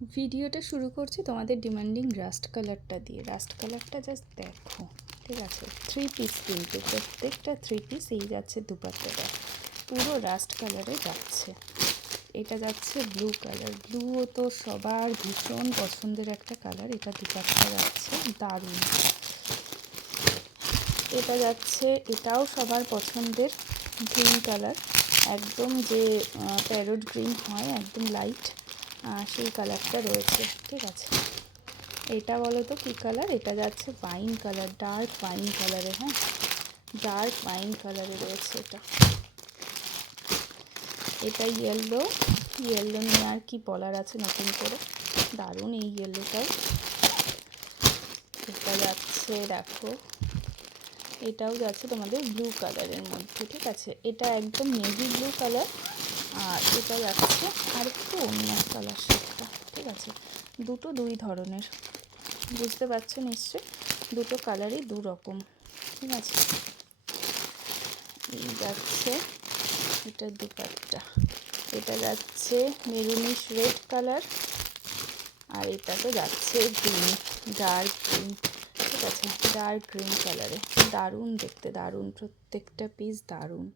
ভিডিওটা শুরু করছি তোমাদের ডিমান্ডিং রাস্ট কালারটা দিয়ে। রাস্ট কালারটা জাস্ট দেখো, ঠিক আছে? 3 পিস কিন্তু প্রত্যেকটা 3 পিস এই যাচ্ছে দুপাট্টাটা পুরো রাস্ট কালারে যাচ্ছে। এটা যাচ্ছে ব্লু কালার, ব্লুও তো সবার ভীষণ পছন্দের একটা কালার। এটা দুপাট্টা যাচ্ছে দারুণ। এটা যাচ্ছে, এটাও সবার পছন্দের গ্রিন কালার, একদম যে প্যারট গ্রিন হয়, একদম লাইট সেই কালারটা রয়েছে, ঠিক আছে? এটা বলো তো কী কালার? এটা যাচ্ছে ওয়াইন কালার, ডার্ক ওয়াইন কালারে। হ্যাঁ, ডার্ক ওয়াইন কালারে রয়েছে এটা। এটা ইয়েলো, ইয়েলো নিয়ে আর কি বলার আছে নতুন করে, দারুণ এই ইয়েলোটাও। এটা যাচ্ছে দেখো, এটাও যাচ্ছে তোমাদের ব্লু কালারের মধ্যে, ঠিক আছে? এটা একদম নেভি ব্লু কালার, আর এটা যাচ্ছে আর একটু অন্য কালার শেডটা, ঠিক আছে? দুটো দুই ধরনের, বুঝতে পারছো নিশ্চয়ই? দুটো কালারই দু রকম, ঠিক আছে? এই যাচ্ছে এটা দুপাট্টা, এটা যাচ্ছে মেরুনিশ রেড কালার, আর এটা তো যাচ্ছে গ্রিন, ডার্ক গ্রিন, ঠিক আছে? ডার্ক গ্রিন কালারে, দারুণ দেখতে, দারুণ, প্রত্যেকটা পিস দারুণ।